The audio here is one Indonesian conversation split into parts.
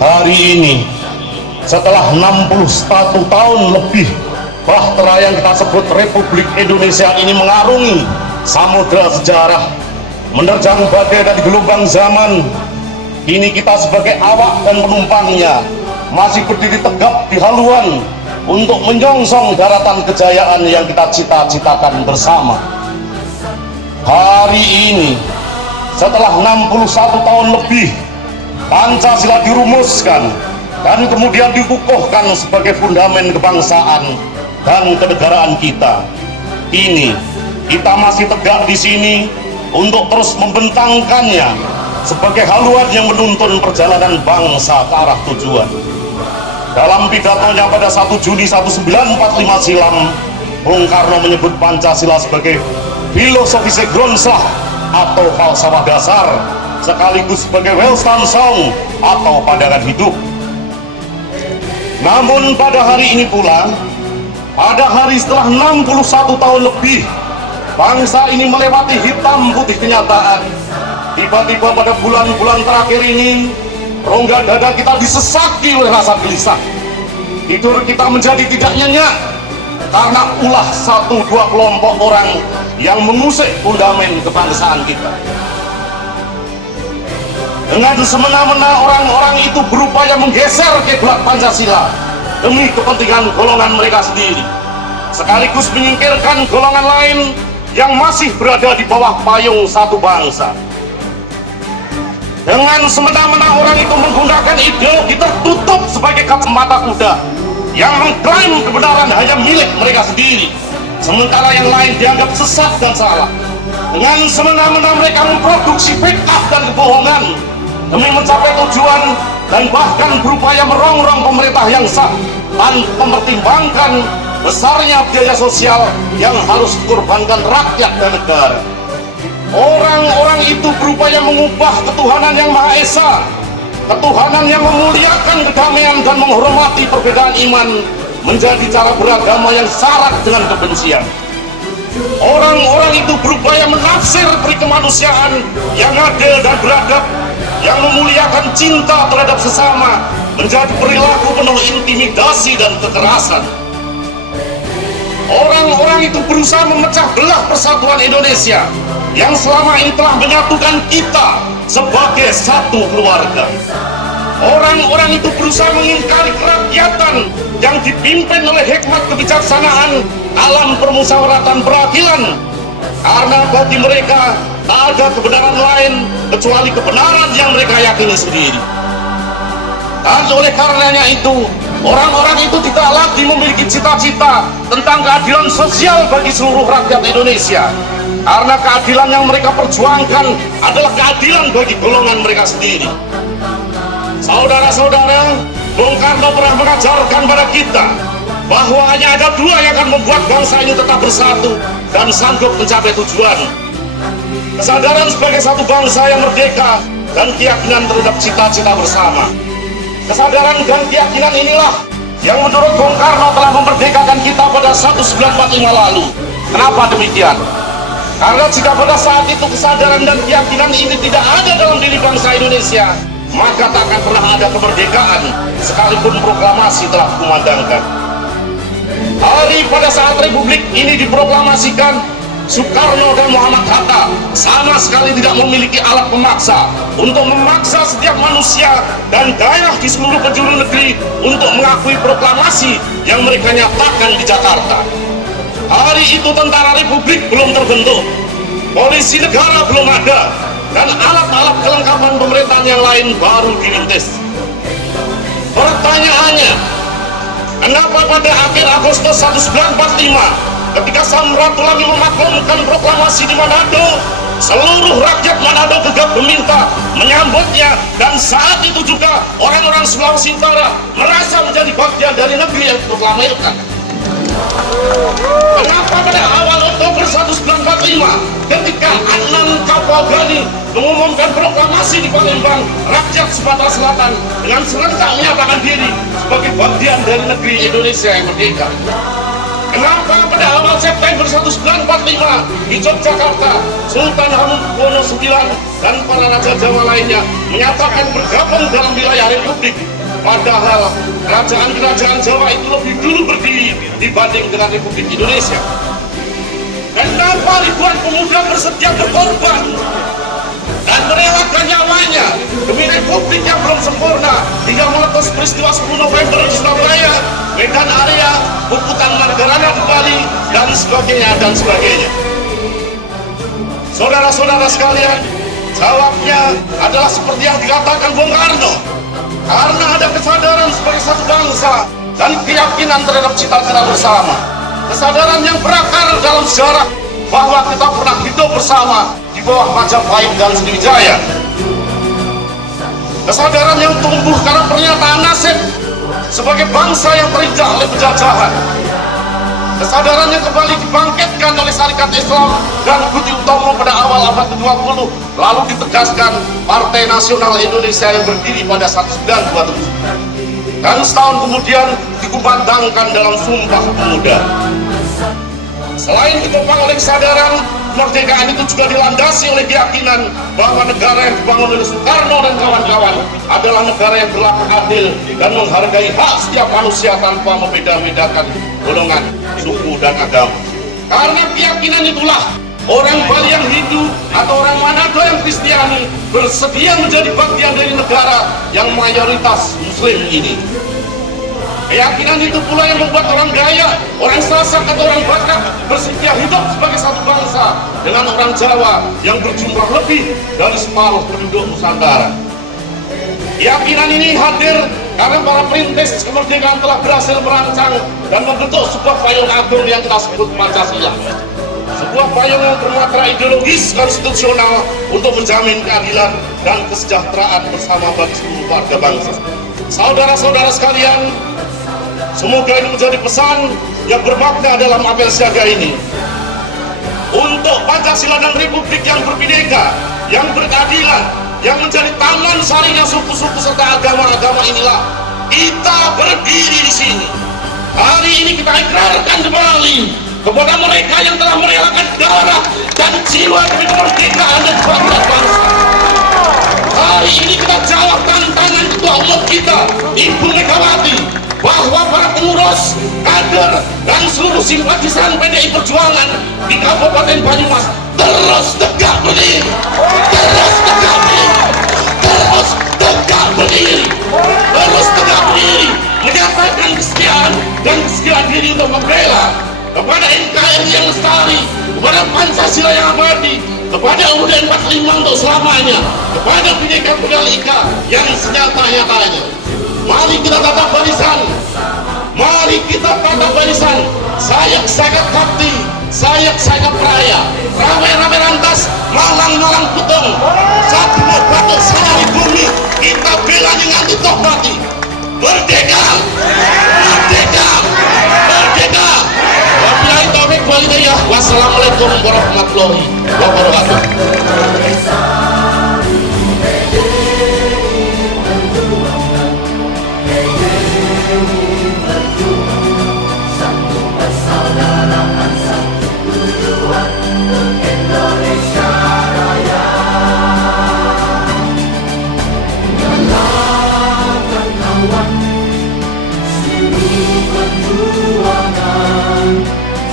Hari ini, setelah 61 tahun lebih bahtera yang kita sebut Republik Indonesia ini mengarungi samudera sejarah, menerjang badai dan gelombang zaman, kini kita sebagai awak dan penumpangnya masih berdiri tegap di haluan untuk menyongsong daratan kejayaan yang kita cita-citakan bersama. Hari ini, setelah 61 tahun lebih, Pancasila dirumuskan dan kemudian dikukuhkan sebagai fundamen kebangsaan dan kenegaraan kita. Kini kita masih tegak di sini untuk terus membentangkannya sebagai haluan yang menuntun perjalanan bangsa ke arah tujuan. Dalam pidatonya pada 1 Juni 1945 silam, Bung Karno menyebut Pancasila sebagai filosofische Grundslag atau falsafah dasar, sekaligus sebagai Weltanschauung atau pandangan hidup. Namun pada hari ini pula, pada hari setelah 61 tahun lebih, bangsa ini melewati hitam putih kenyataan. Tiba-tiba pada bulan-bulan terakhir ini, rongga dada kita disesaki oleh rasa gelisah. Tidur kita menjadi tidak nyenyak karena ulah 1-2 kelompok orang yang mengusik fundament kebangsaan kita. Dengan semena-mena orang-orang itu berupaya menggeser kiblat Pancasila demi kepentingan golongan mereka sendiri, sekaligus menyingkirkan golongan lain yang masih berada di bawah payung satu bangsa. Dengan semena-mena orang itu menggunakan ideologi tertutup sebagai kacamata kuda yang mengklaim kebenaran hanya milik mereka sendiri, sementara yang lain dianggap sesat dan salah. Dengan semena-mena mereka memproduksi fitnah dan kebohongan demi mencapai tujuan, dan bahkan berupaya merongrong pemerintah yang sah tanpa mempertimbangkan besarnya biaya sosial yang harus dikorbankan rakyat dan negara. Orang-orang itu berupaya mengubah ketuhanan yang Maha Esa, ketuhanan yang memuliakan kedamaian dan menghormati perbedaan iman, menjadi cara beragama yang syarat dengan kebencian. Orang-orang itu berupaya menafsir peri kemanusiaan yang adil dan beradab, yang memuliakan cinta terhadap sesama, menjadi perilaku penuh intimidasi dan kekerasan. Orang-orang itu berusaha memecah belah persatuan Indonesia yang selama ini telah menyatukan kita sebagai satu keluarga. Orang-orang itu berusaha mengingkari kerakyatan yang dipimpin oleh hikmat kebijaksanaan alam permusyawaratan peradilan, karena bagi mereka tak ada kebenaran lain kecuali kebenaran yang mereka yakini sendiri. Dan oleh karenanya itu, orang-orang itu tidak lagi memiliki cita-cita tentang keadilan sosial bagi seluruh rakyat Indonesia, karena keadilan yang mereka perjuangkan adalah keadilan bagi golongan mereka sendiri. Saudara-saudara, Bung Karno pernah mengajarkan pada kita bahwa hanya ada dua yang akan membuat bangsa ini tetap bersatu dan sanggup mencapai tujuan: kesadaran sebagai satu bangsa yang merdeka dan keyakinan terhadap cita-cita bersama. Kesadaran dan keyakinan inilah yang menurut Bung Karno telah memerdekakan kita pada 1945 lalu. Kenapa demikian? Karena jika pada saat itu kesadaran dan keyakinan ini tidak ada dalam diri bangsa Indonesia, maka tak akan pernah ada kemerdekaan sekalipun proklamasi telah dikumandangkan. Hari pada saat Republik ini diproklamasikan, Soekarno dan Muhammad Hatta sama sekali tidak memiliki alat pemaksa untuk memaksa setiap manusia dan daerah di seluruh penjuru negeri untuk mengakui proklamasi yang mereka nyatakan di Jakarta. Hari itu tentara Republik belum terbentuk, polisi negara belum ada, dan alat-alat kelengkapan pemerintahan yang lain baru dirintis. Pertanyaannya, kenapa pada akhir Agustus 1945 ketika Samratulangi memaklumkan proklamasi di Manado, seluruh rakyat Manado gegap gempita menyambutnya, dan saat itu juga orang-orang Sulawesi Utara merasa menjadi bagian dari negeri yang diproklamirkan? Kenapa pada awal Oktober 1945 ketika Adnan Kapagani mengumumkan proklamasi di Palembang, rakyat Sumatera Selatan dengan serentak menyatakan diri sebagai bagian dari negeri Indonesia yang merdeka? Kenapa pada awal September 1945 di Yogyakarta, Sultan Hamengkubuwono IX dan para raja Jawa lainnya menyatakan bergabung dalam wilayah Republik, padahal kerajaan-kerajaan Jawa itu lebih dulu berdiri dibanding dengan Republik Indonesia? Kenapa ribuan pemuda bersedia berkorban dan merelakan nyawanya demi Republik yang belum sempurna hingga meletus peristiwa 10 November di Surabaya, Medan Area, Puputan Margarana di Bali, dan sebagainya dan sebagainya? Saudara-saudara sekalian, jawabnya adalah seperti yang dikatakan Bung Karno, karena ada kesadaran sebagai satu bangsa dan keyakinan terhadap cita-cita bersama. Kesadaran yang berakar dalam sejarah bahwa kita pernah hidup bersama di bawah Majapahit dan Sriwijaya. Kesadaran yang tumbuh karena pernyataan nasib sebagai bangsa yang terinjak oleh penjajahan. Kesadaran yang kembali dibangkitkan oleh Syarikat Islam dan Budi Utomo pada awal abad ke-20, lalu ditegaskan Partai Nasional Indonesia yang berdiri pada 1927. Dan setahun kemudian dikumandangkan dalam Sumpah Pemuda. Selain ditopang oleh kesadaran, kemerdekaan itu juga dilandasi oleh keyakinan bahwa negara yang dibangun oleh Soekarno dan kawan-kawan adalah negara yang berlaku adil dan menghargai hak setiap manusia tanpa membeda-bedakan golongan, suku, dan agama. Karena keyakinan itulah orang Bali yang Hindu atau orang Manado yang Kristiani bersedia menjadi bagian dari negara yang mayoritas Muslim ini. Keyakinan itu pula yang membuat orang Dayak, orang Sasak, atau orang Batak bersedia hidup sebagai satu bangsa dengan orang Jawa yang berjumlah lebih dari separuh penduduk Nusantara. Keyakinan ini hadir karena para perintis kemerdekaan telah berhasil merancang dan membentuk sebuah payung agung yang kita sebut Pancasila. Sebuah payung yang bermatra ideologis konstitusional untuk menjamin keadilan dan kesejahteraan bersama bagi seluruh warga bangsa. Saudara-saudara sekalian, semoga ini menjadi pesan yang bermakna dalam apel siaga ini. Untuk Pancasila dan Republik yang berbineka, yang berkeadilan, yang menjadi taman saringnya suku-suku serta agama-agama inilah kita berdiri di sini. Hari ini kita ikrarkan kembali kepada mereka yang telah merelakan darah dan jiwa demi kemerdekaan dan kebanggaan bangsa. Hari ini kita jawab tantangan ketua umum kita, Ibu Megawati, bahwa para pengurus, kader, dan seluruh simpatisan PDI Perjuangan di Kabupaten Banyumas terus tegak berdiri, terus tegak berdiri, terus tegak berdiri, terus tegak berdiri, menyatakan kesetiaan dan kesetiaan diri untuk membela kepada NKRI yang lestari, kepada Pancasila yang abadi, kepada UUD 45 untuk selamanya, kepada Bhinneka Tunggal Ika yang senyata-nyatanya. Mari kita tatap barisan, mari kita tatap barisan, sayak-sayak bakti, sayak-sayak raya, rame-rame rantas, malang-malang putung, satu batuk sayari bumi, kita bela dengan tutup mati. Merdeka! Merdeka! Merdeka! Wabillahi taufiq wal hidayah. Wassalamualaikum warahmatullahi wabarakatuh.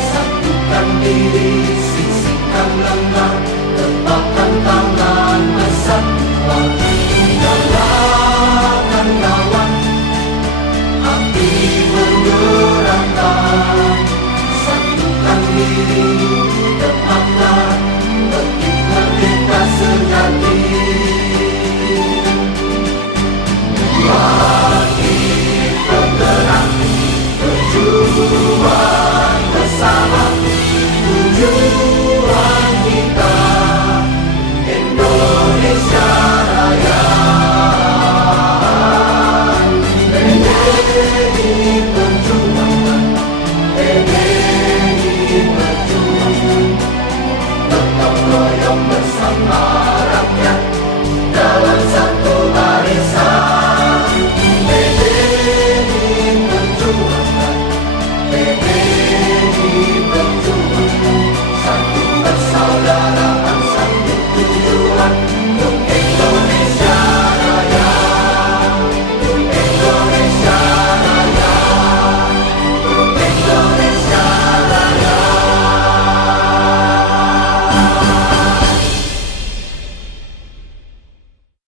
Satukan diri, sisihkan lengan, tepakkan tangan, bersatulah. Nyalakan kawan, api bergerakkan. Satukan diri,